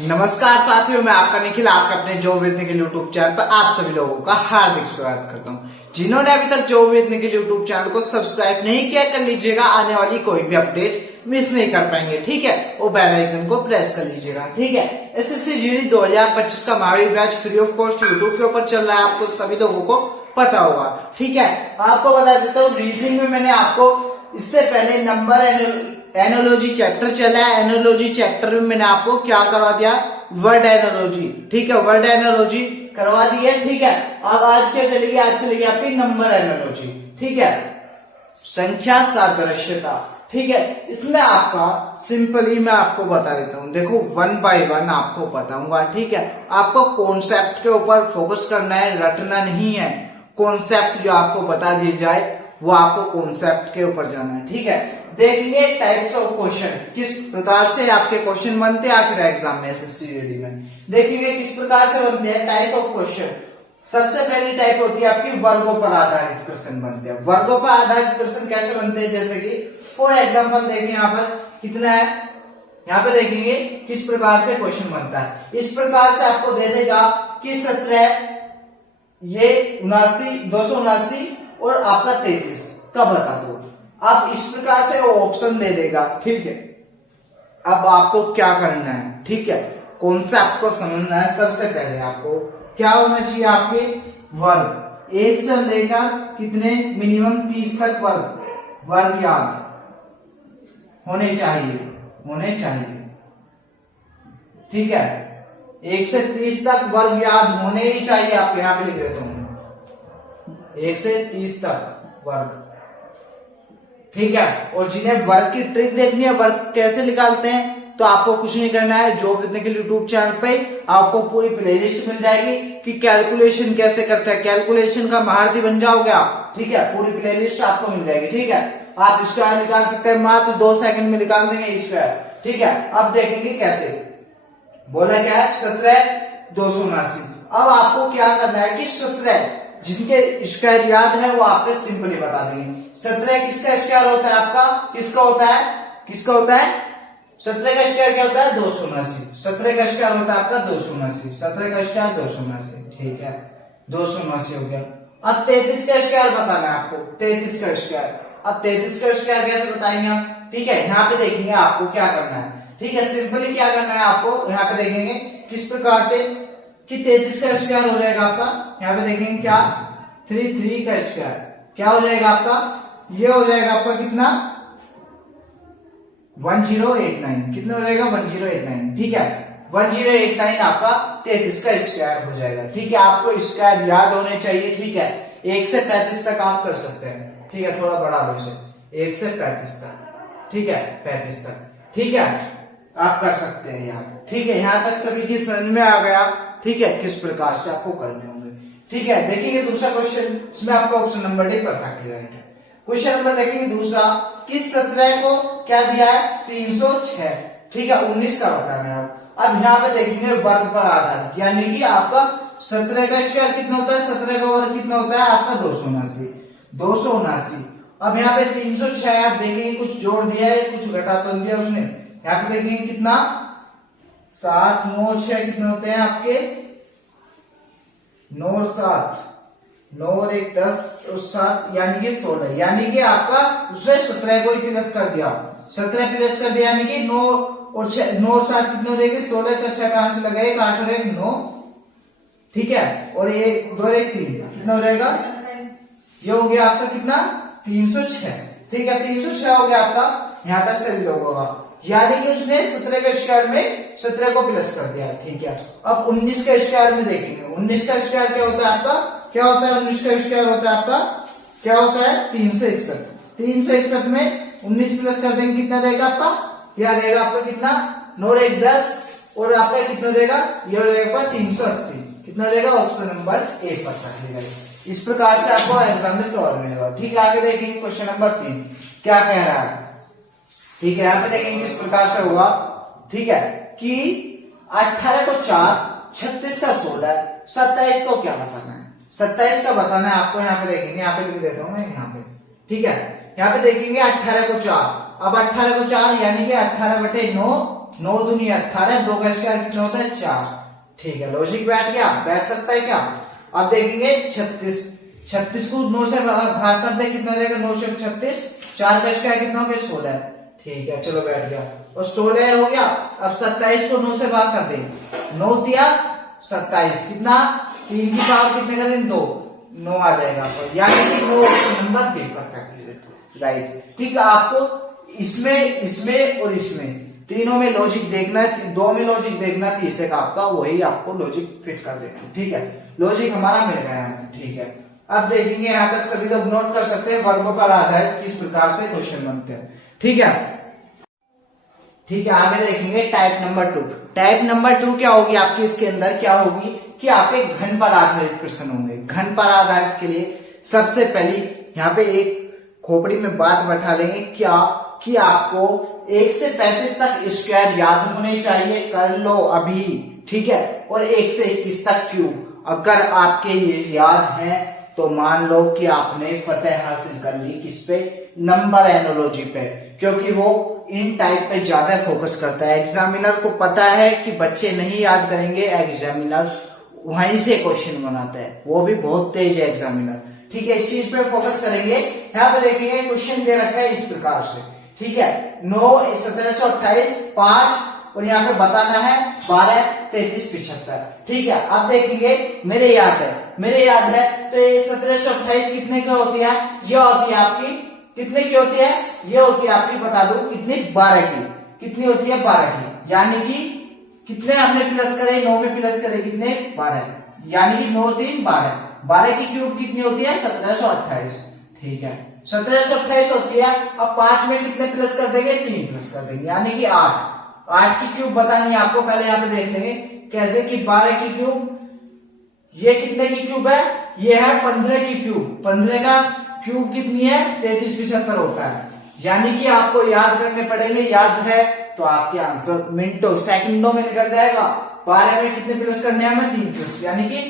नमस्कार साथियों, मैं आपका निखिल, आपका अपने job with Nikhil YouTube channel पर आप सभी लोगों का हार्दिक स्वागत करता हूं। जिन्होंने अभी तक job with Nikhil YouTube channel को सब्सक्राइब नहीं किया, कर लीजिएगा। आने वाली कोई भी अपडेट मिस नहीं कर पाएंगे, ठीक है। वो बेल आइकन को प्रेस कर लीजिएगा, ठीक है। एसएससी जीडी 2025 का Mahavir batch free of cost YouTube के ऊपर चल रहा है, आपको सभी लोगों को पता होगा, ठीक है। आपको बता देता हूँ, रीजनिंग में मैंने आपको इससे पहले नंबर एनोलॉजी चैप्टर चला है। एनोलॉजी चैप्टर में मैंने आपको क्या करवा दिया, वर्ड एनोलॉजी, ठीक है। वर्ड एनोलॉजी करवा दी है, ठीक है। अब आज क्या चलेगी, आज चलेगी आपकी नंबर एनोलॉजी, ठीक है। संख्या सादृश्यता, ठीक है। इसमें आपका सिंपली मैं आपको बता देता हूं, देखो 1 बाय 1 आपको बताऊंगा, ठीक है। आपको कॉन्सेप्ट के ऊपर फोकस करना है, रटना नहीं है। कॉन्सेप्ट जो आपको बता दी जाए वो आपको कॉन्सेप्ट के ऊपर जाना है, ठीक है। देखिए टाइप्स ऑफ क्वेश्चन, किस प्रकार से आपके क्वेश्चन बनते हैं आखिर एग्जाम में, एसएससी जीडी में देखिए किस प्रकार से बनते हैं टाइप ऑफ क्वेश्चन। सबसे पहली टाइप होती है आपकी वर्गों पर आधारित प्रश्न बनते हैं। वर्गों पर आधारित प्रश्न कैसे बनते हैं, जैसे कि फॉर एग्जाम्पल देखिए यहाँ पर कितना है, यहाँ पे देखेंगे किस प्रकार से क्वेश्चन बनता है। इस प्रकार से आपको दे देगा कि 17, ये 79, 279 और आपका 33 का बता दो। आप इस प्रकार से ऑप्शन दे देगा, ठीक है। अब आपको क्या करना है, ठीक है। कॉन्सेप्ट को समझना है। सबसे पहले आपको क्या होना चाहिए, आपके वर्ग 1 से लेकर कितने मिनिमम 30 तक वर्ग याद होने चाहिए, ठीक है। 1 से 30 तक वर्ग याद होने ही चाहिए। आप यहां पे लिख देता हूं 1 से 30 तक वर्ग, ठीक है। और जिन्हें वर्ग की ट्रिक देखनी है, वर्ग कैसे निकालते हैं, तो आपको कुछ नहीं करना है। Job with Nikhil YouTube channel पे आपको पूरी प्लेलिस्ट मिल जाएगी कि कैलकुलेशन कैसे करते हैं। कैलकुलेशन का महारथी बन जाओगे आप, ठीक है। पूरी प्लेलिस्ट आपको मिल जाएगी, ठीक है। आप स्क्वायर निकाल सकते हैं, मात्र 2 सेकंड में निकाल देंगे स्क्वायर, ठीक है। अब देखेंगे कैसे, बोला क्या है 17, 279। अब आपको क्या करना है कि 17 जिनके स्क्वायर याद है वो आपको सिंपली बता देंगे। 17 किसका स्क्वायर होता है, आपका किसका होता है 17 का स्क्वायर क्या होता है 279। 17 का स्क्वायर होता है आपका 279। 17 का स्क्वायर 279, ठीक है। 279 हो गया। अब 33 का स्क्वायर बताना है आपको, 33 का स्क्वायर। अब 33 का स्क्वायर कैसे बताएंगे आप, ठीक है। यहाँ पे देखेंगे आपको क्या करना है, ठीक है। सिंपली क्या करना है आपको, यहाँ पे देखेंगे किस प्रकार से कि 33 का स्क्वायर हो जाएगा आपका, यहाँ पे देखेंगे क्या 33 का स्क्वायर क्या हो जाएगा आपका, ये हो जाएगा आपका कितना 1089, कितना हो जाएगा 1089, ठीक है। 1089 आपका 33 का स्क्वायर हो जाएगा, ठीक है। आपको स्क्वायर याद होने चाहिए, ठीक है। 1 से 35 तक आप कर सकते हैं, ठीक है। थोड़ा बढ़ा लो इसे, 1 से 35 तक, ठीक है। 35 तक, ठीक है, आप कर सकते हैं याद, ठीक है। यहां तक सभी की समझ में आ गया, ठीक है, किस प्रकार से आपको करने होंगे, ठीक है। देखेंगे दूसरा क्वेश्चन, इसमें आपका option number D perfectly right है। क्वेश्चन नंबर देखेंगे दूसरा कि 17 को क्या दिया है 306, ठीक है। 19 का बताना है आप। अब यहाँ पे देखेंगे वर्ग पर आधारित, यानी कि आपका 17 का स्क्वायर कितना होता है, 17 का वर्ग कितना होता है आपका 279। अब यहाँ पे 306 आप देखेंगे कुछ जोड़ दिया है, कुछ घटा तो दिया उसने। यहाँ पे देखेंगे कितना 7, 9, 6 कितने होते हैं आपके 9 और 7, 9 और 1 10 और 7 यानी कि 16, यानी कि आपका उसने 17 को ही प्लस कर दिया। 17 प्लस कर दिया यानी कि 9 और 7 कितने हो जाएंगे 16 का 6 कहां से लगाए 8 और 1 9, ठीक है। और 1 2 और 1 3 कितना हो जाएगा, ये हो गया आपका कितना 306, ठीक है। 306 हो गया आपका, यहां तक सभी लोगों का, यानी कि उसने 17 के स्क्वायर में 17 को प्लस कर दिया, ठीक है। अब 19 के स्क्वायर में देखेंगे, 19 का स्क्वायर क्या होता है आपका, क्या होता है 19 का स्क्वायर होता है आपका, क्या होता है 361। 361 में 19 प्लस कर देंगे कितना रहेगा आपका, क्या रहेगा आपका कितना 9 और 1 10 और आपका कितना रहेगा, ये हो जाएगा 380, कितना रहेगा ऑप्शन नंबर ए पर। इस प्रकार से आपको एग्जाम में सवाल मिलेगा, ठीक है। आगे देखेंगे क्वेश्चन नंबर 3 क्या कह रहा है, ठीक है। यहाँ पे देखेंगे किस प्रकार से होगा, ठीक है, कि 18 को 4, 36 का 16, 27 को क्या बताना है, 27 का बताना है आपको। यहाँ पे देखेंगे, यहाँ पे लिख देता हूं मैं यहाँ पे, ठीक है। यहाँ पे देखेंगे 18 को 4, अब 18 को 4 यानी कि 18/9 9 दूनी 18, 2 का स्क्वायर कितना होता है 4। ठीक है, लॉजिक बैठ गया, बैठ सकता है क्या। अब देखेंगे 36, 36 को 9 से भाग कर दे, कितना रहेगा 9 से 36, 4 का स्क्वायर कितना हो गया 16। ठीक है, चलो बैठ गया, और 16 हो गया। अब 27 को 9 से भाग कर दे, 9 दिया 27, कितना 3 की पावर कितने का दिन 2, 9 आ जाएगा आपको, यानी कि वो नंबर बी परफेक्ट राइट। ठीक है, आपको इसमें और इसमें तीनों में लॉजिक देखना है, 2 में लॉजिक देखना है, तीसरे का आपका वही आपको लॉजिक फिट कर देना है। ठीक है, लॉजिक हमारा मिल गया है। ठीक है, अब देखेंगे यहां तक सभी लोग नोट कर सकते हैं वर्गों पर आधारित किस प्रकार से क्वेश्चन बनते हैं। ठीक है, ठीक है, आगे देखेंगे टाइप नंबर 2। टाइप नंबर 2 क्या होगी आपकी, इसके अंदर क्या होगी कि आपके घन पर आधारित प्रश्न होंगे। घन पर आधारित के लिए सबसे पहली यहाँ पे एक खोपड़ी में बात बैठा लेंगे क्या कि आपको 1 से 35 तक स्क्वायर याद होने चाहिए, कर लो अभी। ठीक है, और 1 से 21 तक क्यूब अगर आपके ये याद है तो मान लो कि आपने फतेह हासिल कर ली किस पे, नंबर एनोलॉजी पे, क्योंकि वो इन टाइप पे ज्यादा फोकस करता है। एग्जामिनर को पता है कि बच्चे नहीं याद करेंगे, एग्जामिनर वहीं से क्वेश्चन बनाता है, वो भी बहुत तेज है एग्जामिनर। ठीक है, इस चीज पे फोकस करेंगे। यहाँ पे देखेंगे क्वेश्चन दे रखा है इस प्रकार से। ठीक है, 9 1728 5 और यहाँ पे बताना है 12 33 75। ठीक है, अब देखेंगे मेरे याद है तो ये 1728 कितने की होती है, ये होती है आपकी कितने की होती है, ये होती है आपकी बता दो कितनी 12 की, कितनी होती है 12 की, यानी कि कितने हमने प्लस करे 9 में प्लस करे कितने 12, यानी कि 9 3 12, 12 की क्यूब कितनी होती है 1728। ठीक है, 1728 होती है। अब 5 में कितने प्लस कर देंगे 3 प्लस कर देंगे, यानी कि 8 की क्यूब बतानी है आपको। पहले यहाँ पे देख लेंगे कैसे कि 12 की क्यूब, ये कितने की क्यूब है, ये है 15 की क्यूब, 15 का क्यूब कितनी है 33 75 होता है, यानी कि आपको याद करने पड़ेंगे। याद है तो आपके आंसर मिनटों सेकंडों में निकल जाएगा। 12 में कितने प्लस करने हैं हमें 3 प्लस, यानी कि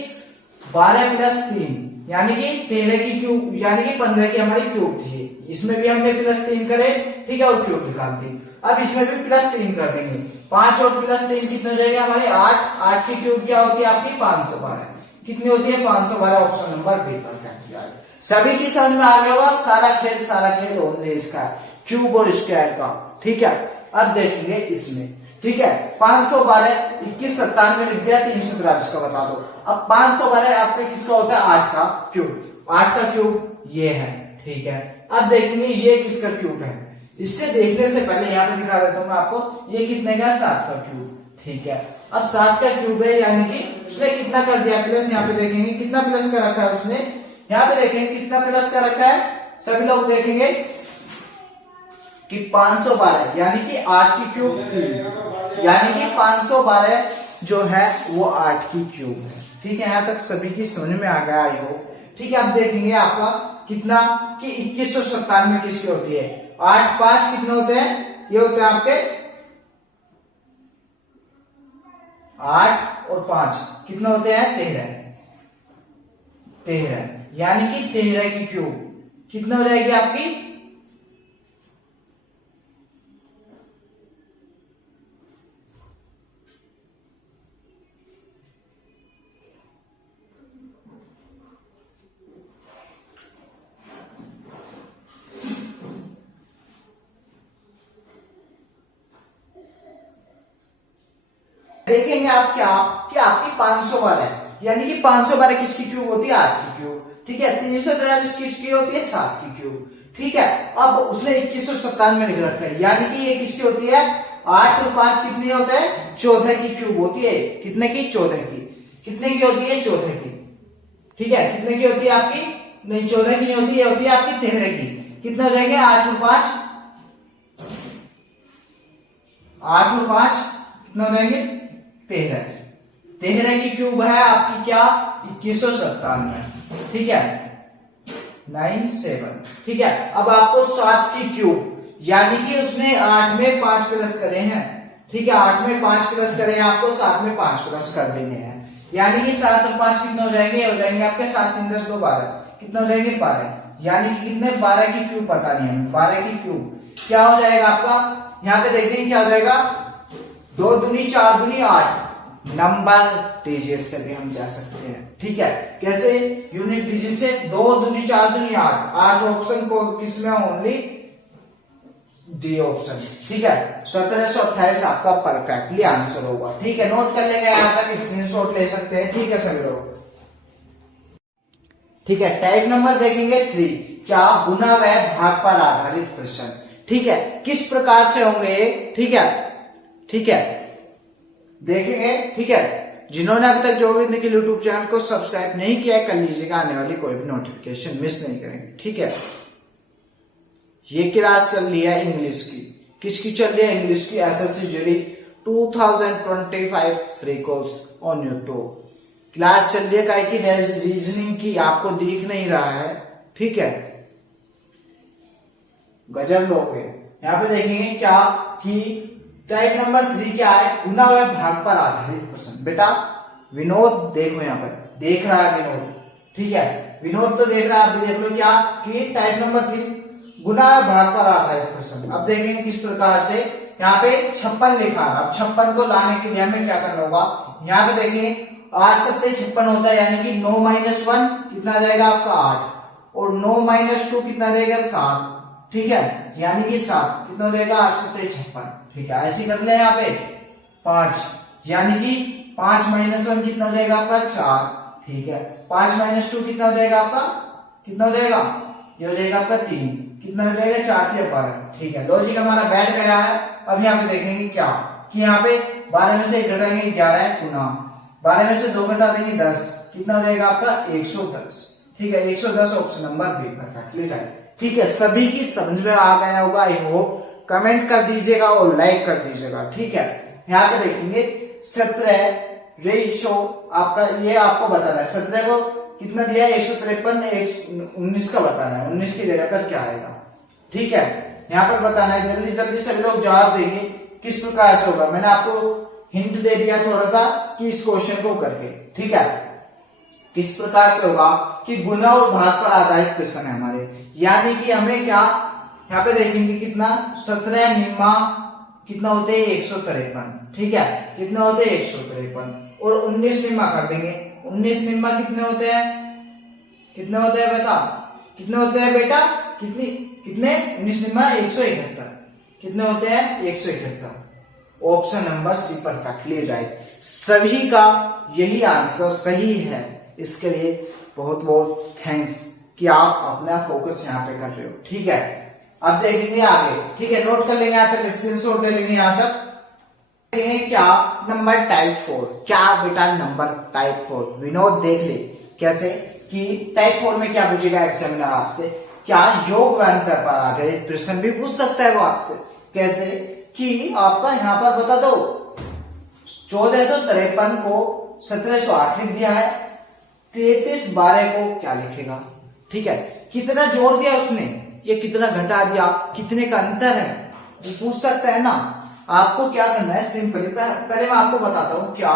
12 प्लस 3 यानी कि 13 की क्यूब, यानी कि 15 की हमारी क्यूब थी। इसमें भी हमने प्लस 3 करे, ठीक है, और क्यूब निकाल दी। अब इसमें भी प्लस 3 कर देंगे, 5 और प्लस 3 कितने हो जाएगा हमारे 8, 8 की क्यूब क्या होती है आपकी 512, कितनी होती है 512, ऑप्शन नंबर बी परफेक्ट। सभी की समझ में आ गया होगा, सारा खेल ओनली इसका क्यूब और स्क्वायर का। ठीक है, अब देखेंगे इसमें। ठीक है, 512 21 97 लिख दिया, 343 का बता दो। अब 512 आपके किसका होता है 8 का क्यूब, 8 का क्यूब ये है। ठीक है, अब देखेंगे ये किसका क्यूब है, इससे देखने से पहले यहाँ पे दिखा देता हूँ मैं आपको, ये कितने का 7 का क्यूब। ठीक है, अब 7 का क्यूब है, यानी कि उसने कितना कर दिया प्लस, यहाँ पे देखेंगे कितना प्लस कर रखा है उसने, यहाँ पे देखेंगे कितना प्लस कर रखा है, सभी लोग देखेंगे कि 512, यानी कि 8 की क्यूब, यानी कि 512 जो है वो 8 की क्यूब है। ठीक है, यहाँ तक सभी की समझ में आ गया आई हो। ठीक है, अब देखेंगे आपका कितना कि 2197 किसकी होती है, 8 5 कितने होते हैं, ये होते हैं आपके 8 और 5 कितने होते हैं 13, यानी कि 13 की क्यूब कितने हो जाएगी आपकी, देखेंगे आप क्या कि आपकी 512 है, यानी कि 512 किसकी क्यूब होती है 8 की क्यूब। ठीक है, 343 किसकी होती है 7 की क्यूब। ठीक है, अब उसने 2197 में लिख रखा है, यानी कि ये किसकी होती है 8 और 5 कितनी होता है 14 की क्यूब होती है, कितने की 14 की, कितने की होती है 14 की। ठीक है, कितने की होती है आपकी, नहीं 14 की नहीं होती, ये होती है आपकी 13 की। कितने हो जाएंगे 8 और 5 कितने हो जाएंगे 13 की क्यूब है आपकी क्या 2197। ठीक है 97। ठीक है, अब आपको 7 की क्यूब, यानी कि उसने 8 में 5 प्लस करे हैं। ठीक है, 8 में 5 प्लस करे हैं, आपको 7 में 5 प्लस कर देने हैं, यानी कि 7 और 5 कितने हो जाएंगे, हो जाएंगे आपके 7 3 10 2 12, कितने हो जाएंगे 12, यानी कि कितने 12 की क्यूब बतानी है, 12 की क्यूब क्या हो जाएगा आपका, यहाँ पे देखते हैं क्या हो जाएगा 2 दूनी 4 दूनी 8 नंबर डिजिट से भी हम जा सकते हैं। ठीक है, कैसे? यूनिट डिजिट से 2 दूनी 4 दूनी 8 ऑप्शन को किसमें? Only D option. ठीक है, 1728 आपका परफेक्टली आंसर होगा। ठीक है, नोट कर लेंगे, यहाँ तक स्क्रीनशॉट ले सकते हैं। ठीक है सभी लोग। ठीक है, टाइप नंबर देखेंगे 3, क्या? गुना व भाग पर आधारित प्रश्न। ठीक है, किस प्रकार से होंगे? ठीक है, ठीक है, देखेंगे। ठीक है, जिन्होंने अभी तक जो भी निखिल यूट्यूब चैनल को सब्सक्राइब नहीं किया है कर लीजिएगा, आने वाली कोई भी नोटिफिकेशन मिस नहीं करेंगे। ठीक है, ये क्लास चल रही है इंग्लिश की। किसकी चल रही है? इंग्लिश की। SSC GD 2025 free course on YouTube class चल रही है। काय की? रीजनिंग की। आपको दिख नहीं रहा है। ठीक है, गजब लोग है। यहाँ पे देखेंगे क्या कि टाइप नंबर 3 क्या है? गुना व भाग पर आधारित प्रश्न। बेटा विनोद देखो, यहाँ पर देख रहा है विनोद। ठीक है, विनोद तो देख रहा है, आप भी देख लो क्या कि टाइप नंबर 3 गुना व भाग पर आधारित प्रश्न। अब देखेंगे किस प्रकार से। यहाँ पे 56 लिखा है। अब 56 को लाने के लिए हमें क्या करना होगा? यहाँ पे देखेंगे 8 सत्ते 56 होता है, यानी कि 9 - 1 कितना जाएगा आपका? 8। और 9 - 2 कितना देगा? 7। ठीक है, यानी कि 7 कितना देगा? 8 सत्ते 56। ठीक है, ऐसे कर ले। यहाँ पे 5, यानी कि 5 - 1 कितना देगा आपका? 4। ठीक है, 5 - 2 कितना देगा आपका? कितना देगा? ये हो जाएगा आपका 3। कितना हो जाएगा? 4 × 12। ठीक है, लॉजिक हमारा बैठ गया है। अब यहाँ पे देखेंगे क्या कि यहाँ पे 12 में से 1 घटाएंगे 11 गुना 12 में से 2 घटा देंगे 10। कितना हो जाएगा आपका? 110। ठीक है, 110 option number be perfectly right. ठीक है, सभी की समझ में आ गया होगा आई होप। कमेंट कर दीजिएगा और लाइक कर दीजिएगा। ठीक है, यहाँ पे देखेंगे 17 रेशो आपका, ये आपको बताना है 17 को कितना दिया है? 153 19 का बताना है। 19 की जगह पर क्या आएगा? ठीक है, यहाँ पर बताना है। जल्दी जल्दी सभी लोग जवाब देंगे। किस प्रकार से होगा? मैंने आपको हिंट दे दिया थोड़ा सा कि इस क्वेश्चन को करके। ठीक है, किस प्रकार से होगा कि गुना और भाग पर आधारित प्रश्न है हमारे, यानी कि हमें क्या यहाँ पे देखेंगे कितना 17 निम्मा कितना होते हैं? 153। ठीक है, कितने होते हैं? 153। और 19 निम्मा कर देंगे। 19 निम्मा कितने होते हैं? कितने होते हैं बेटा? कितने होते हैं बेटा? कितने 19 निम्मा 171। कितने होते हैं? 171। Option number C perfectly right. सभी का यही आंसर सही है। इसके लिए बहुत बहुत थैंक्स कि आप अपना फोकस यहाँ पे कर रहे हो। ठीक है, अब देखेंगे आगे। ठीक है, नोट कर लेंगे यहाँ तक, स्क्रीनशॉट ले लेंगे यहाँ तक। देखेंगे क्या नंबर टाइप 4। क्या बेटा नंबर टाइप 4? विनोद देख ले कैसे कि टाइप 4 में क्या पूछेगा एग्जामिनर आपसे? क्या योग व अंतर पर आधारित प्रश्न भी पूछ सकता है वो आपसे। कैसे कि आपका यहाँ पर बता दो 1453 को 1708 लिख दिया है, 3312 को क्या लिखेगा? ठीक है, कितना जोड़ दिया उसने, ये कितना घटा दिया, कितने का अंतर है, ये पूछ सकता है ना। आपको क्या करना है? सिंपली पहले मैं आपको बताता हूँ क्या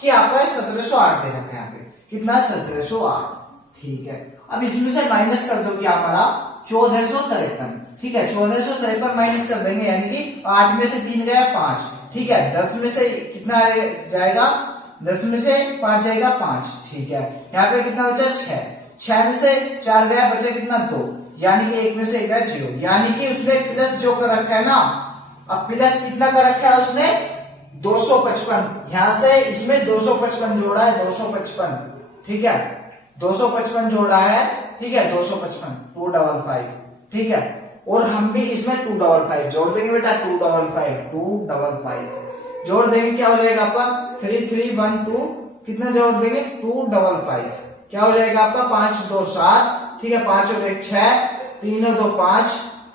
कि आपका 1708 दे रखा है यहाँ पे। कितना? 1708। ठीक है, अब इसमें से माइनस कर दो क्या हमारा? 1453। ठीक है, 1453 माइनस कर देंगे, यानी कि 8 में से 3 गया 5। ठीक है, 10 में से कितना जाएगा? 10 में से 5 जाएगा 5। ठीक है, यहाँ पे कितना बचा? 6 में से 4 गया, बचा कितना? 2, यानी कि 1 में से 1 गया 0, यानी कि उसने प्लस जो कर रखा है ना। अब प्लस कितना कर रखा है उसने? 255। यहां से इसमें 255 जोड़ा है, 255। ठीक है, 255 जोड़ा है। ठीक है, 255 255। ठीक है, और हम भी इसमें 255 जोड़ देंगे बेटा। 255 जोड़ देंगे, क्या हो जाएगा आपका? 3312। कितना जोड़ देंगे? 255। क्या हो जाएगा आपका? 5 2 7। ठीक है, 5 और 1 6, 3 और 2 5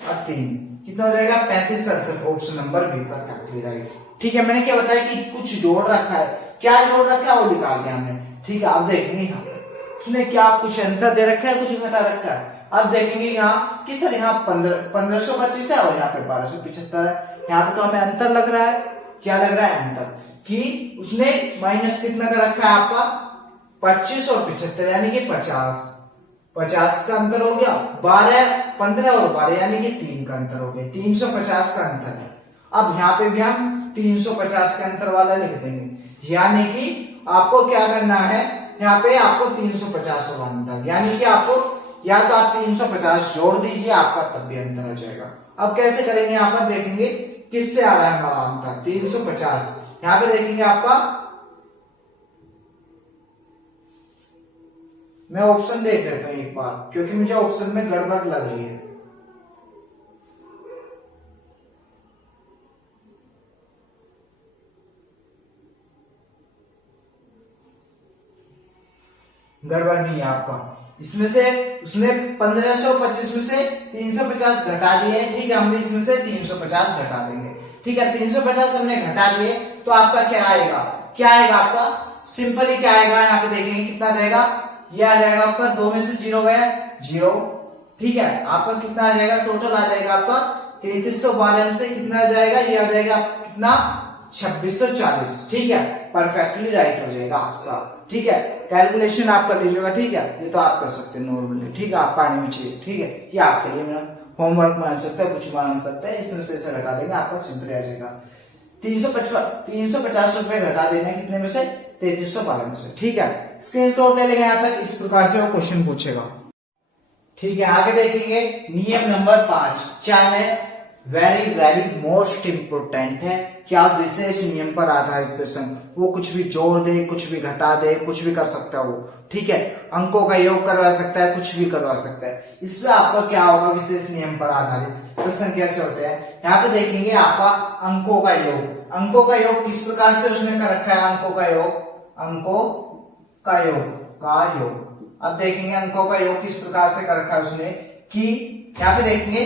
और 3 कितना हो जाएगा? 35। ऑप्शन नंबर बी पर राइट। ठीक है, मैंने क्या बताया कि कुछ जोड़ रखा है, क्या जोड़ रखा है वो निकाल दिया हमने। ठीक है, अब देखेंगे यहाँ उसने क्या कुछ अंतर दे रखा है, कुछ घटा रखा है। अब देखेंगे यहाँ कि सर यहाँ 1525 है और यहाँ पे 1275 है। यहाँ पे तो हमें अंतर लग रहा है। क्या लग रहा है? अंतर कि उसने माइनस कितना का रखा है आपका? 25 और 75, यानी कि 50 का अंतर हो गया। 15 और 12 यानी कि 3 का अंतर हो गया। 350 का अंतर है। अब यहाँ पे भी हम 350 के अंतर वाला लिख देंगे। यानी कि आपको क्या करना है, यहाँ पे आपको 350 होगा अंतर, यानी कि आपको या तो आप 350 जोड़ दीजिए, आपका तब भी अंतर हो जाएगा। अब कैसे करेंगे, यहाँ पर देखेंगे किससे आ रहा है हमारा अंतर 350। यहाँ पे देखेंगे आपका, मैं ऑप्शन देख लेता हूं एक बार, क्योंकि मुझे ऑप्शन में गड़बड़ लग रही है। गड़बड़ नहीं है आपका, इसमें से उसने 1525 में से 350 घटा दिए, ठीक है, हम भी इसमें से 350 घटा देंगे, ठीक है। 350 हमने घटा दिए तो आपका क्या आएगा, क्या आएगा आपका, सिंपली क्या आएगा, यहाँ पे देखेंगे कितना रहेगा, ये आ जाएगा आपका 2 में से 0 गया 0, ठीक है। आपका कितना आ जाएगा, टोटल आ जाएगा आपका 3312 से कितना आ जाएगा, ये आ जाएगा कितना 2640, ठीक है, परफेक्टली राइट हो जाएगा आपका, ठीक है। कैलकुलेशन आप कर लीजिएगा, ठीक है, ये तो आप कर सकते हैं नॉर्मली, ठीक है, आपका आने में चाहिए, ठीक है, ये आपके लिए मेरा होमवर्क मान सकता है, कुछ मान सकता है, इसमें से घटा देंगे, आपका सिंपल आ जाएगा। 350 रुपए घटा देना कितने में से, 3312 में से, ठीक है। स्क्रीनशॉट ले लेंगे, यहाँ तक इस प्रकार से वो क्वेश्चन पूछेगा, ठीक है। आगे देखेंगे नियम नंबर 5 क्या है, वेरी वेरी मोस्ट इंपोर्टेंट है, क्या विशेष नियम पर आधारित प्रश्न, वो कुछ भी जोड़ दे, कुछ भी घटा दे, कुछ भी कर सकता है वो, ठीक है, अंकों का योग करवा सकता है, कुछ भी करवा सकता है। इसमें आपका क्या होगा, विशेष नियम पर आधारित प्रश्न कैसे होते हैं, यहाँ पे देखेंगे आपका अंकों का योग, अंकों का योग किस प्रकार से उसने कर रखा है, अंकों का योग, अंकों का योग, अब देखेंगे अंकों का योग किस प्रकार से कर रखा है उसने, कि यहाँ पे देखेंगे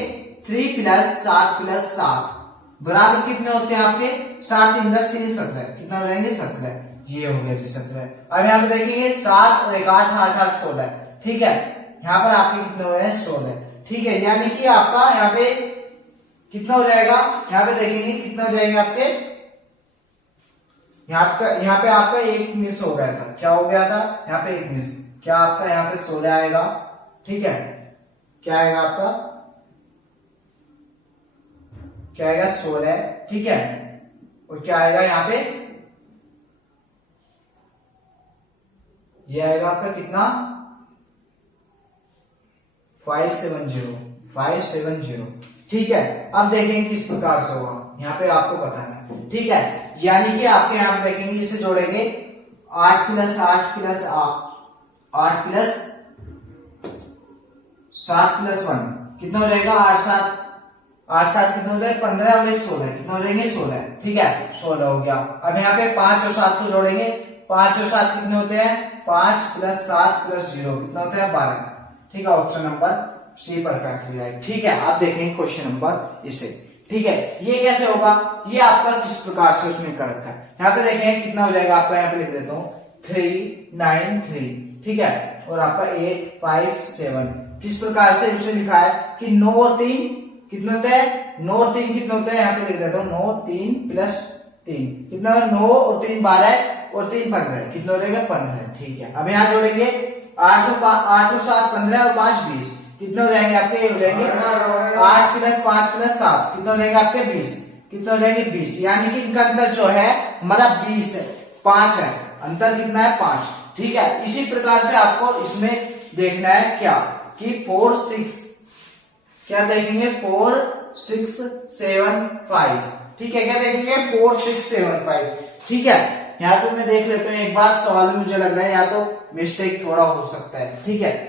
3 + 7 + 7 बराबर कितने होते हैं आपके, 7 × 10 3 17, कितना हो जाएंगे 17, ये हो गया जी 17। अब यहाँ पे देखेंगे 7 और 1 8 8 8 16, ठीक है, यहाँ पर आपके कितने हो रहे हैं 16, ठीक है, यानी कि आपका यहाँ पे कितना हो जाएगा, यहाँ पे देखेंगे कितना हो जाएंगे आपके, यहाँ पे आपका एक मिस हो गया था, क्या हो गया था, यहाँ पे एक मिस, क्या आपका यहाँ पे 16 आएगा, ठीक है, क्या आएगा आपका, क्या आएगा 16, ठीक है, और क्या आएगा यहाँ पे, ये आएगा आपका कितना 570, ठीक है। अब देखेंगे किस प्रकार से होगा, यहाँ पे आपको बताना है, ठीक है, यानी कि आपके यहाँ पे देखेंगे इसे जोड़ेंगे 8 + 8 + 8 + 7 + 1 कितना हो जाएगा 8 7 कितना हो जाएगा 15 और 1 16, कितना हो जाएंगे 16, ठीक है, 16 हो गया। अब यहाँ पे 5 और 7 को जोड़ेंगे, 5 और 7 कितने होते हैं, 5 + 7 + 0 कितना होता है 12, ठीक है, option number C perfectly right, ठीक है। आप देखेंगे क्वेश्चन नंबर इसे, ठीक है, ये कैसे होगा, ये आपका किस प्रकार से उसने कर रखा है, यहाँ पे देखें कितना हो जाएगा आपका, यहाँ पे लिख देता हूँ 3 9 3, ठीक है, और आपका 8 5 7, किस प्रकार से उसने लिखा है कि 9 और 3 कितने होते हैं, 9 और 3 कितने होते हैं, यहाँ पे लिख देता हूँ 9 3 + 3 कितना, 9 और 3 12 और 3 15, कितना हो जाएगा 15, ठीक है। अब यहाँ जोड़ेंगे 8 और 7 15 और 5 20, कितने हो जाएंगे आपके, हो जाएंगे 8 + 5 + 7 कितने हो जाएंगे आपके 20, कितने हो जाएंगे 20, यानी कि इनका अंतर जो है हमारा 20 है, 5 है, अंतर कितना है 5, ठीक है। इसी प्रकार से आपको इसमें देखना है क्या कि 4 6, क्या देखेंगे 4 6 7 5, ठीक है, क्या देखेंगे 4 6 7 5, ठीक है। यहाँ पे मैं देख लेता हूँ एक बार, सवाल में मुझे लग रहा है या तो मिस्टेक थोड़ा हो सकता है, ठीक है,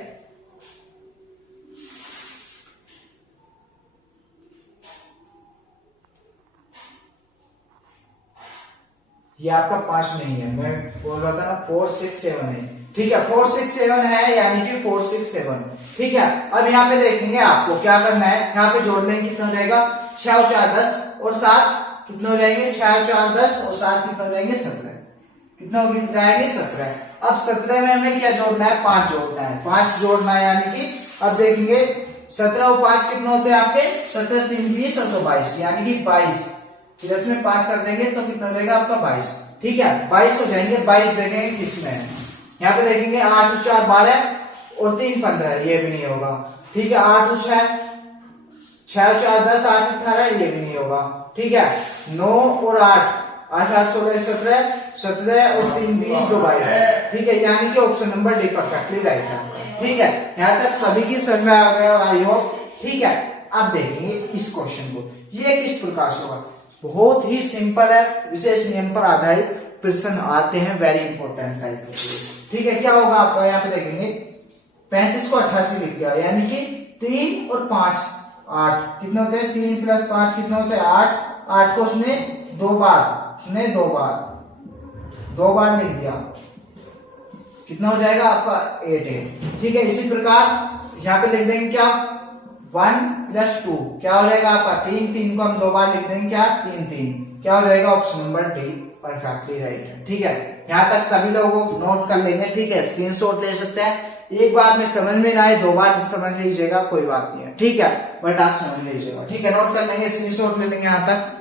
ये आपका 5 नहीं है, मैं बोल रहा था ना 4 6 7 है, ठीक है, 4 6 7 है, यानी कि 4 6 7, ठीक है। अब यहाँ पे देखेंगे आपको क्या करना है, यहाँ पे जोड़ लेंगे, कितना हो जाएगा 6 और 4 10 और 7 कितने हो जाएंगे, 6 और 4 10 और 7 कितने हो जाएंगे 17, कितने हो जाएंगे 17। अब 17 में हमें क्या जोड़ना है, 5 जोड़ना है, 5 जोड़ना है, यानी कि अब देखेंगे 17 और 5 कितने होते हैं आपके, 17 3 20 और 2 22, यानी कि 22, फिर इसमें 5 कर देंगे तो कितना हो जाएगा आपका 22, ठीक है, 22 हो जाएंगे। 22 देखेंगे किसमें है, यहाँ पे देखेंगे 8 और 4 12 और 3 15, ये भी नहीं होगा, ठीक है, 8 और 6 6 और 4 10 8 18, ये भी नहीं होगा, ठीक है। 9 और 8, 8 8 16 17, 17 और 3 20 2 22, ठीक है, यानी कि option number D perfectly right है। ठीक है, यहाँ तक सभी की समझ में आ गया आई होप। ठीक है, अब देखेंगे इस क्वेश्चन को, ये किस प्रकार से होगा। बहुत ही सिंपल है, विशेष नियम पर आधारित प्रश्न आते हैं, वेरी इंपॉर्टेंट टाइप के। ठीक है, क्या होगा आपका, यहाँ पे देखेंगे 35 को 88 लिख दिया, यानी कि 3 और 5 8, कितने होते हैं 3 प्लस 5 कितने होते हैं 8, 8 को उसने 2 बार लिख दिया, कितना हो जाएगा आपका 8 है। ठीक है, इसी प्रकार यहाँ पे लिख देंगे क्या 1 + 2, क्या हो जाएगा आपका 3, 3 को हम 2 बार लिख देंगे क्या 3 3, क्या हो जाएगा option number D perfectly right है। ठीक है, यहाँ तक सभी लोगों को नोट कर लेंगे। ठीक है, स्क्रीनशॉट ले सकते हैं, एक बार में समझ में ना आए 2 बार समझ लीजिएगा, कोई बात नहीं है। ठीक है, बट आप समझ लीजिएगा। ठीक है, नोट कर लेंगे, स्क्रीनशॉट ले लेंगे यहाँ तक।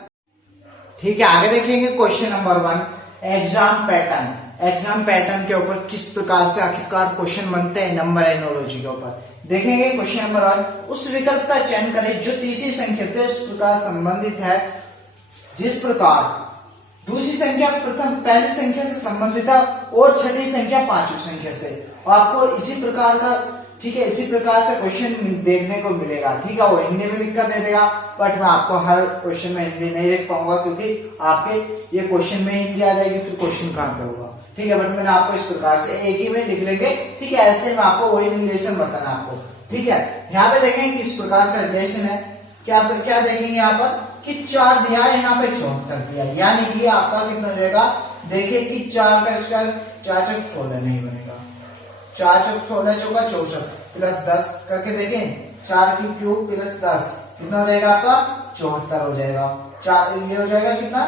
ठीक है, आगे देखेंगे question number 1, exam pattern. Exam pattern के ऊपर किस प्रकार से आखिरकार क्वेश्चन बनते हैं नंबर एनोलॉजी के ऊपर देखेंगे। क्वेश्चन नंबर 1, उस विकल्प का चयन करें जो तीसरी संख्या से उस प्रकार संबंधित है जिस प्रकार दूसरी संख्या प्रथम पहली संख्या से संबंधित है और छठी संख्या पांचवी संख्या से। आपको इसी प्रकार का, ठीक है, इसी प्रकार से क्वेश्चन देखने को मिलेगा। ठीक है, वो हिंदी में लिख कर दे देगा, बट मैं आपको हर क्वेश्चन में हिंदी नहीं लिख पाऊंगा, क्योंकि आपके ये क्वेश्चन में हिंदी आ जाएगी, फिर क्वेश्चन कहाँ पे होगा। ठीक है, बट मैंने आपको इस प्रकार से एक ही में लिख लेंगे। ठीक है, ऐसे में आपको वही रिलेशन बताना आपको। ठीक है, यहाँ पे देखेंगे किस प्रकार का रिलेशन है, क्या देखेंगे यहाँ पर कि 4 दिया है, यहाँ पे 74 दिया है, यानी कि आपका कितना हो जाएगा, देखिए कि 4 का स्क्वायर 4 चौक 16 नहीं बनेगा, 4 चौक 16 चौका 64 प्लस 10 करके देखें, 4 की क्यूब प्लस 10 कितना हो जाएगा आपका 74 हो जाएगा। ये हो जाएगा कितना,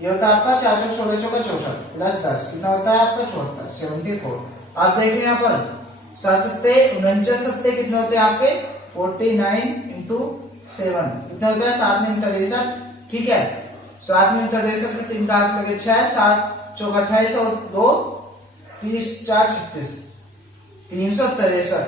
ये होता है आपका 4 चौक 16 चौका 64 प्लस 10 कितना होता है आपका 74 74। आप देखिए यहाँ पर 7 सत्ते 49 सत्ते कितने होते हैं आपके 49 इंटू 7 कितना होता है 7 में 63। ठीक है, 7 में 63 के 3 5 लगे 6, 7 चौक 28 और 2 30 4 36 363।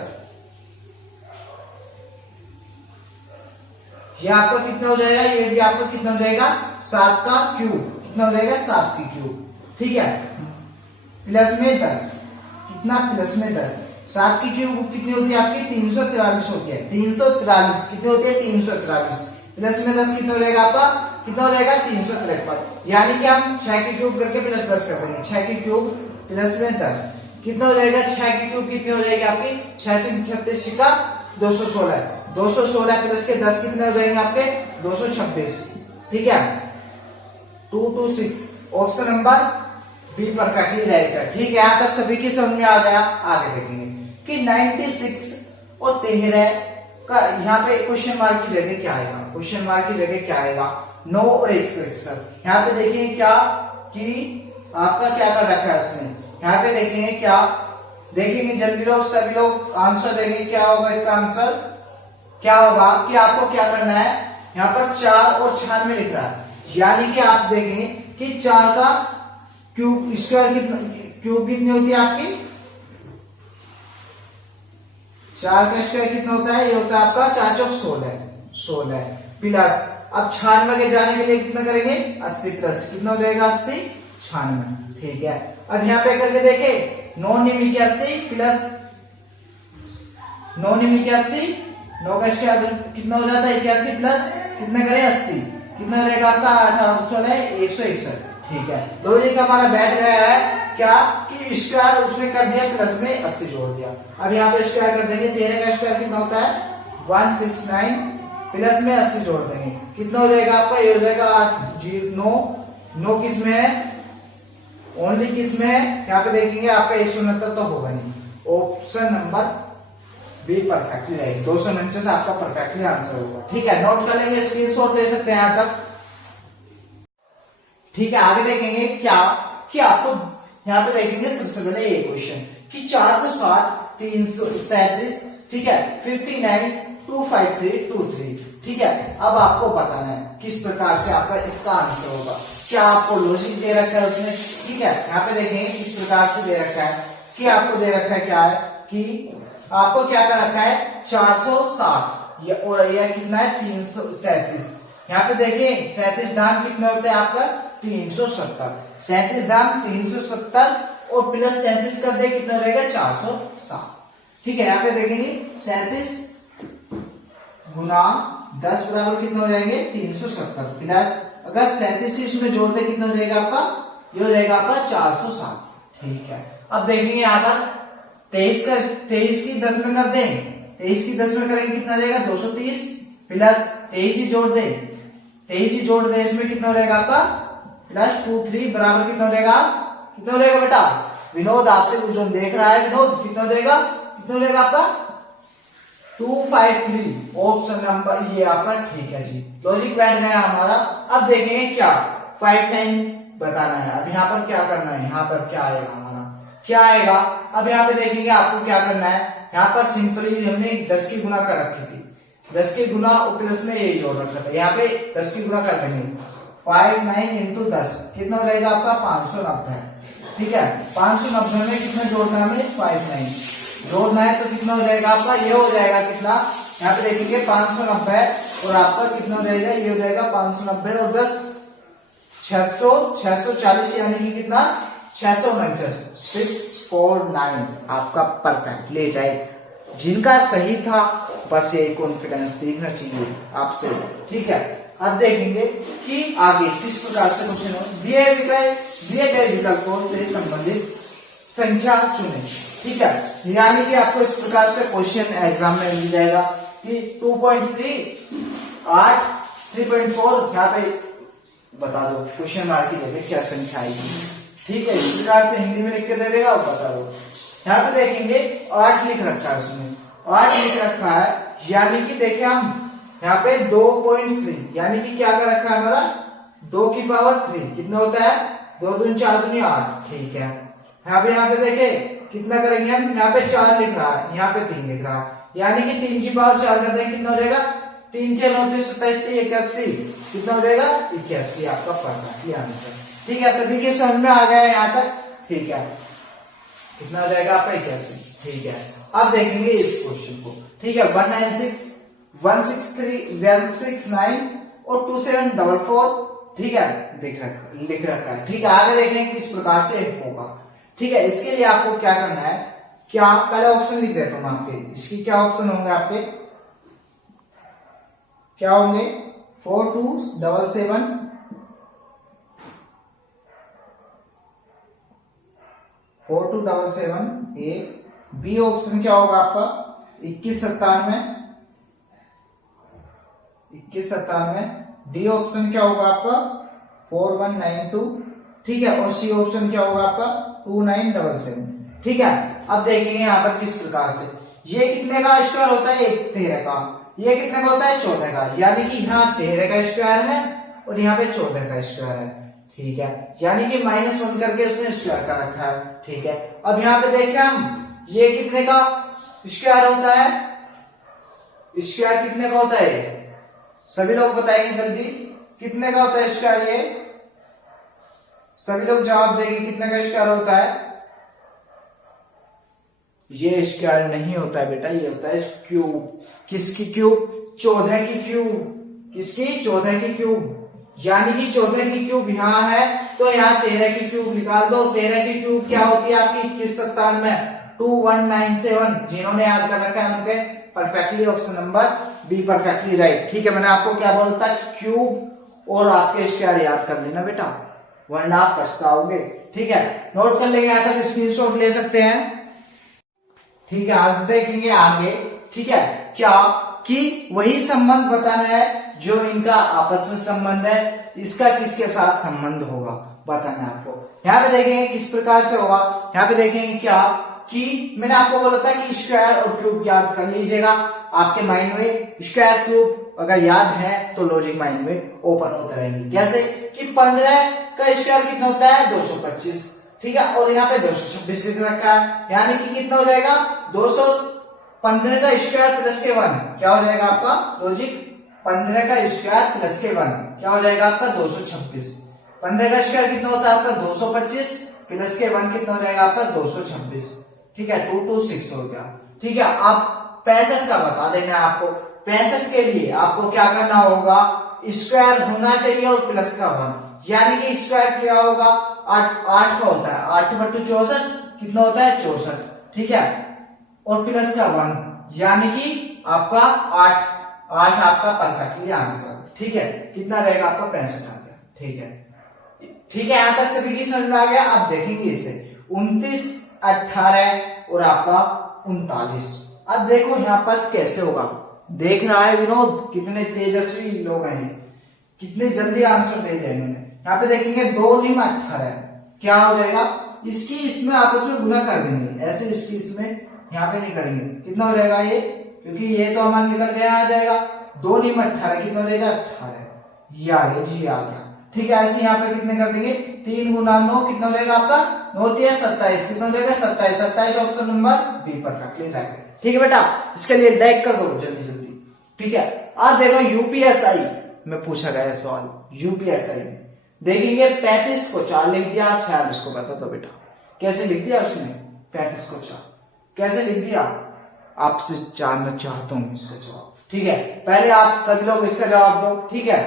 ये आपका कितना हो जाएगा, ये भी आपका कितना हो जाएगा 7 का क्यूब, कितना हो जाएगा 7 की क्यूब। ठीक है, प्लस में 10, कितना प्लस में 10, 7 की क्यूब कितनी होती है आपकी 343 होती है, 343 कितनी होती है 343 प्लस में 10 कितना हो जाएगा आपका, कितना हो जाएगा 353, यानी कि हम 6 की क्यूब करके प्लस 10 कर देंगे, 6 की क्यूब प्लस में 10 कितना हो जाएगा, 6 की क्यूब कितनी हो जाएगी आपकी 6 से 36 का 216, 216 प्लस के 10 कितने हो जाएंगे आपके 226। ठीक है, 226 option number be perfectly right है। ठीक है, यहाँ तक सभी की समझ में आ गया। आगे देखेंगे कि 96 और 13 का यहाँ पे क्वेश्चन मार्क की जगह क्या आएगा, क्वेश्चन मार्क की जगह क्या आएगा 9 और 161। यहाँ पे देखिए क्या कि आपका क्या कर रखा है इसमें, यहाँ पे देखेंगे क्या, देखेंगे जल्दी लोग सभी लोग आंसर देंगे, क्या होगा इसका आंसर, क्या होगा कि आपको क्या करना है, यहाँ पर 4 और 96 लिख रहा है, यानी कि आप देखेंगे कि 4 का क्यूब स्क्वायर कितना, क्यूब कितनी होती है आपकी 4 का स्क्वायर कितना होता है, ये होता है आपका 4 चौक 16 प्लस, अब 96 के जाने के लिए कितना करेंगे 80 प्लस कितना हो जाएगा 80 96। ठीक है, अब यहाँ पे करके देखे 9 निमी 81 प्लस 9 निमी 81, 9 का स्क्वायर कितना हो जाता है 81 प्लस कितना करें 80 कितना रहेगा आपका 161। ठीक है, लॉजिक हमारा बैठ गया है क्या कि स्क्वायर उसने कर दिया प्लस में 80 जोड़ दिया। अब यहाँ पे स्क्वायर कर देंगे, 13 का स्क्वायर कितना होता है 169 प्लस में 80 जोड़ देंगे कितना हो जाएगा आपका, ये हो जाएगा 9 किस में है, ओनली किस में है, यहाँ पे देखेंगे आपका 169 तो होगा नहीं, option number be perfectly right, 249 आपका परफेक्टली आंसर होगा। ठीक है, नोट कर लेंगे, स्क्रीनशॉट ले सकते हैं यहाँ तक। ठीक है, आगे देखेंगे क्या कि आपको यहाँ पे देखेंगे सबसे पहले ये क्वेश्चन कि 4 से 7 337, ठीक है 59 253 23। ठीक है, अब आपको बताना है किस प्रकार से आपका इसका आंसर होगा, क्या आपको लॉजिक दे रखा है उसने। ठीक है, यहाँ पे देखेंगे किस प्रकार से दे रखा है कि आपको दे रखा है क्या है कि आपको क्या कर रखा है 407 और यह कितना है 337, यहाँ पे देखिए 37 धाम कितने होते हैं आपका 370, 37 धाम 370 और प्लस 37 कर दे कितना रहेगा 460। ठीक है, यहाँ पे देखेंगे 37 गुना 10 बराबर कितना हो जाएंगे 370 प्लस अगर 37 से इसमें जोड़ दे कितना हो जाएगा आपका, ये हो जाएगा आपका 460। ठीक है, अब देखेंगे यहाँ पर 23 की 10 में कर दें, 23 की 10 में करेंगे कितना हो जाएगा 230 प्लस 23 ही जोड़ दे, 23 ही जोड़ दे इसमें कितना हो जाएगा आपका प्लस 23 बराबर कितना हो जाएगा बेटा विनोद, आपसे कुछ देख रहा है विनोद, कितना हो जाएगा आपका 253 ऑप्शन नंबर ये आपका ठीक है जी, लॉजिक बैठ गया हमारा। अब देखेंगे क्या 59 बताना है, अब यहाँ पर क्या करना है, यहाँ पर क्या आएगा हमारा, क्या आएगा, अब यहाँ पे देखेंगे आपको क्या करना है, यहाँ पर सिंपली हमने 10 की गुना कर रखी थी, 10 की गुना और प्लस में यही जोड़ रखा था, यहाँ पे 10 की गुना कर देंगे 59 इंटू 10 कितना हो जाएगा आपका 590। ठीक है, 590 में कितना जोड़ना है हमें 59 जोड़ना है, तो कितना हो जाएगा आपका, ये हो जाएगा कितना, यहाँ पे देखेंगे 590 और आपका कितना हो जाएगा, ये हो जाएगा 590 और 10 640 यानी कि कितना 649 649 आपका परफेक्ट ले जाए। जिनका सही था बस ये कॉन्फिडेंस देखना चाहिए आपसे। ठीक है, अब देखेंगे कि आगे किस प्रकार से क्वेश्चन हो, दिए गए विकल्पों से संबंधित संख्या चुनें। ठीक है, यानी कि आपको इस प्रकार से क्वेश्चन एग्जाम में मिल जाएगा कि 2.3 8 3.4 यहाँ पे बता दो, क्वेश्चन मार्क की जगह क्या संख्या आएगी। ठीक है, इस प्रकार से हिंदी में लिख के दे देगा और बता दो। यहाँ पे देखेंगे 8 लिख रखा है, उसमें 8 लिख रखा है, यानी कि देखिए हम यहाँ पे 2.3 यानी कि क्या कर रखा है हमारा 2 की पावर 3 कितना होता है 2 दूनी 4 दूनी 8। ठीक है, यहाँ पे देखे कितना करेंगे हम, यहाँ पे 4 लिख रहा है, यहाँ पे 3 लिख रहा है, यानी कि 3 की पावर 4 कर देंगे कितना हो जाएगा 3 के 9 27 81 कितना हो जाएगा 81 आपका परफेक्ट आंसर। ठीक है, सभी के समझ में आ गया यहाँ तक। ठीक है, कितना हो जाएगा आपका 81। ठीक है, अब देखेंगे इस क्वेश्चन को। ठीक है, 196 163 169 और 2744 ठीक है लिख रखा है। ठीक है, आगे देखेंगे किस प्रकार से होगा। ठीक है, इसके लिए आपको क्या करना है, क्या पहले ऑप्शन लिख देता हूं आपके, इसकी क्या ऑप्शन होंगे आपके, क्या होंगे 4277 4277 ए, बी ऑप्शन क्या होगा आपका 2197 डी ऑप्शन क्या होगा आपका 4192। ठीक है, और सी ऑप्शन क्या होगा आपका 2977। ठीक है, अब देखेंगे यहाँ पर किस प्रकार से, ये कितने का स्क्वायर होता है 13 का, ये कितने का होता है 14 का, यानी कि यहाँ 13 का स्क्वायर है और यहाँ पे 14 का स्क्वायर है। ठीक है, यानी कि -1 करके उसने स्क्वायर का रखा है। ठीक है, अब यहाँ पे देखें हम ये कितने का स्क्वायर होता है, स्क्वायर कितने का होता है, सभी लोग बताएंगे जल्दी कितने का होता है स्क्वायर, ये सभी लोग जवाब देंगे कितने का स्क्वायर होता है। ये स्क्वायर नहीं होता है बेटा, ये होता है क्यूब। किसकी क्यूब 14 की क्यूब, किसकी 14 की क्यूब, यानी कि 14 की क्यूब यहाँ है तो यहाँ 13 की क्यूब निकाल दो। 13 की क्यूब क्या होती है आपकी 2197 में 2197। जिन्होंने याद कर रखा है उनके perfectly option number be perfectly right. ठीक है, मैंने आपको क्या बोला था क्यूब और आपके स्क्वायर याद कर लेना बेटा, वरना आप पछताओगे। ठीक है, नोट कर लेंगे, यहाँ तक स्क्रीनशॉट ले सकते हैं। ठीक है, आप देखेंगे आगे। ठीक है, क्या कि वही संबंध बताना है जो इनका आपस में संबंध है, इसका किसके साथ संबंध होगा बताना है आपको। यहाँ पे देखेंगे किस प्रकार से होगा, यहाँ पे देखेंगे क्या कि मैंने आपको बोला था कि स्क्वायर और क्यूब याद कर लीजिएगा आपके माइंड में। स्क्वायर क्यूब अगर याद है तो लॉजिक माइंड में ओपन होते रहेंगे। कैसे कि 15 का स्क्वायर कितना होता है 225। ठीक है, और यहाँ पे 226 लिख रखा है, यानी कि कितना हो जाएगा 215 का स्क्वायर प्लस के 1 क्या हो जाएगा आपका लॉजिक, 15 का स्क्वायर प्लस के 1 क्या हो जाएगा आपका 226। 15 का स्क्वायर कितना होता है आपका 225 प्लस के 1 कितना हो जाएगा आपका 226। ठीक है, 226 हो गया। ठीक है, अब 65 का बता देना है आपको। 65 के लिए आपको क्या करना होगा, स्क्वायर होना चाहिए और प्लस का 1, यानी कि स्क्वायर क्या होगा 8 का होता है, 8 बट्टू 64 कितना होता है 64, ठीक है, और प्लस का 1 यानी कि आपका 8 आपका परफेक्टली आंसर, ठीक है, कितना रहेगा आपका 65 आ गया, ठीक है। ठीक है, यहां तक सभी की समझ में आ गया। अब देखेंगे इसे 29, 18 और आपका 39। अब देखो यहाँ पर कैसे होगा, देखना है विनोद कितने तेजस्वी लोग हैं, कितने जल्दी आंसर दे दिया इन्होंने। यहाँ पे देखेंगे 2 × 18 क्या हो जाएगा, इसकी इसमें आपस में गुना कर देंगे, ऐसे इसकी इसमें यहाँ पे नहीं करेंगे, कितना हो जाएगा ये, क्योंकि ये तो हमारा निकल गया आ जाएगा 2 × 18 कितना हो जाएगा 18, ये आ गया जी, आ गया, ठीक है। ऐसे यहाँ पे कितने कर देंगे 3 × 9 कितना हो जाएगा आपका 9 × 27 कितना हो जाएगा 27 option number be perfectly right, ठीक है बेटा। इसके लिए लाइक कर दो जल्दी जल्दी, ठीक है। आज देखो यूपीएसआई में पूछा गया सवाल, यूपीएसआई में देखेंगे 35 को 4 लिख दिया, 46 को बता दो बेटा कैसे लिख दिया उसने, 35 को 4 कैसे लिख दिया, आपसे जानना चाहता हूं इसका जवाब, ठीक है। पहले आप सभी लोग इसका जवाब दो, ठीक है,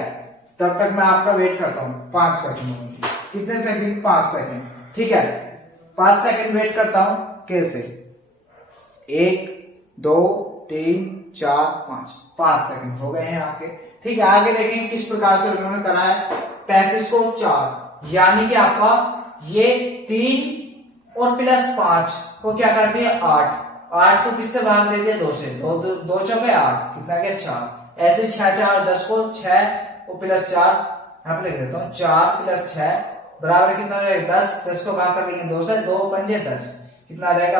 तब तक मैं आपका वेट करता हूं 5 सेकंड, कितने सेकंड 5 सेकंड, ठीक है, 5 सेकंड वेट करता हूं। कैसे 1 2 3 4 5 सेकंड हो गए हैं आपके, ठीक है। आगे देखेंगे किस प्रकार से उन्होंने करा है, 35 को 4 यानी कि आपका ये 3 और प्लस 5 को क्या करती है 8 को किससे भाग देती है 2 से, 2 चौके 8 कितना गया 4, ऐसे 6 4 10 को 6 और प्लस 4 यहाँ पे लिख देता हूँ 4 + 6 बराबर कितना हो जाएगा 10 को भाग कर देंगे 2 से, 2 × 5 = 10 कितना रहेगा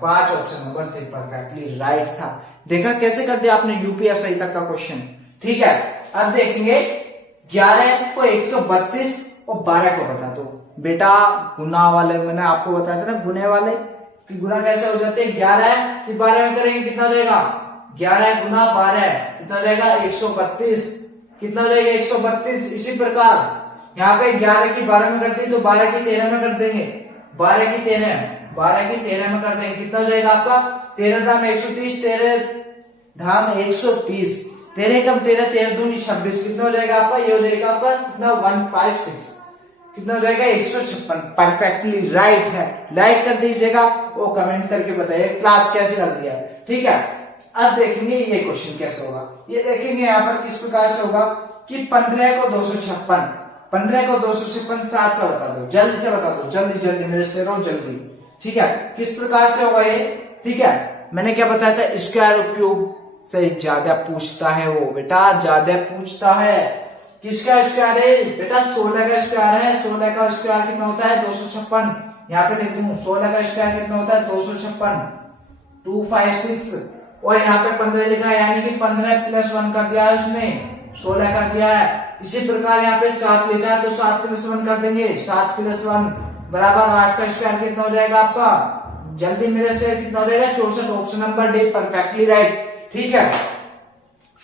5 ऑप्शन नंबर से परफेक्टली राइट था। देखा कैसे कर दिया आपने यूपीएसआई तक का क्वेश्चन, ठीक है। अब देखेंगे 11 को 132 और 12 को बता दो बेटा, गुना वाले मैंने आपको बताया था ना, गुने वाले कि गुना कैसे हो जाते हैं, 11 की 12 में करेंगे कितना हो जाएगा 11 × 12 कितना हो जाएगा 132 कितना हो जाएगा 132। इसी प्रकार यहाँ पे 11 की 12 में करते हैं तो 12 की 13 में कर देंगे, 12 की 13 में कर देंगे कितना हो जाएगा आपका 13 धाम 130, 13 धाम 130, 13 कम 13 13 दूनी 26 कितना हो जाएगा आपका, ये हो जाएगा आपका कितना 156 कितना हो जाएगा 156 परफेक्टली राइट है। लाइक कर दीजिएगा वो कमेंट करके बताइए क्लास कैसे कर दिया, ठीक है। अब देखेंगे ये क्वेश्चन कैसे होगा, ये देखेंगे यहाँ पर किस प्रकार से होगा कि 15 को 256 7 का बता दो, जल्दी से बता दो, जल्दी मेरे से रहो जल्दी, ठीक है। किस प्रकार से होगा ये, ठीक है। मैंने क्या बताया था, स्क्वायर और क्यूब से ज्यादा पूछता है वो बेटा, ज्यादा पूछता है। किसका स्क्वायर है बेटा 16 का स्क्वायर है, 16 का स्क्वायर कितना होता है 256, यहाँ पे लिख दूं 16 का स्क्वायर कितना होता है 256 256 और यहाँ पे 15 लिखा है यानी कि 15 + 1 कर दिया है उसने, 16 कर दिया है। इसी प्रकार यहाँ पे 7 लिखा है तो 7 + 1 कर देंगे, 7 + 1 बराबर 8 का स्क्वायर कितना हो जाएगा आपका, जल्दी मेरे से कितना हो जाएगा 64 option number D perfectly right, ठीक है।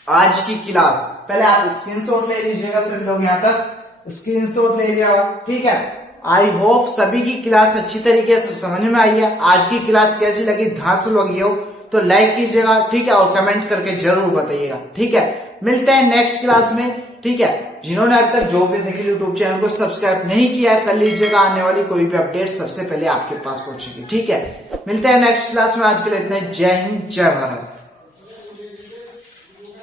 आज की क्लास पहले आप स्क्रीनशॉट ले लीजिएगा, सभी लोग यहाँ तक स्क्रीनशॉट ले लिया, ठीक है। आई होप सभी की क्लास अच्छी तरीके से समझ में आई है। आज की क्लास कैसी लगी, धांसू लगी हो तो लाइक कीजिएगा, ठीक है, और कमेंट करके जरूर बताइएगा, ठीक है। मिलते हैं नेक्स्ट क्लास में, ठीक है। जिन्होंने अब तक job with Nikhil YouTube channel को सब्सक्राइब नहीं किया है कर लीजिएगा, आने वाली कोई भी अपडेट सबसे पहले आपके पास पहुंचेगी, ठीक है। मिलते हैं नेक्स्ट क्लास में, आज के लिए इतना ही। जय हिंद जय भारत।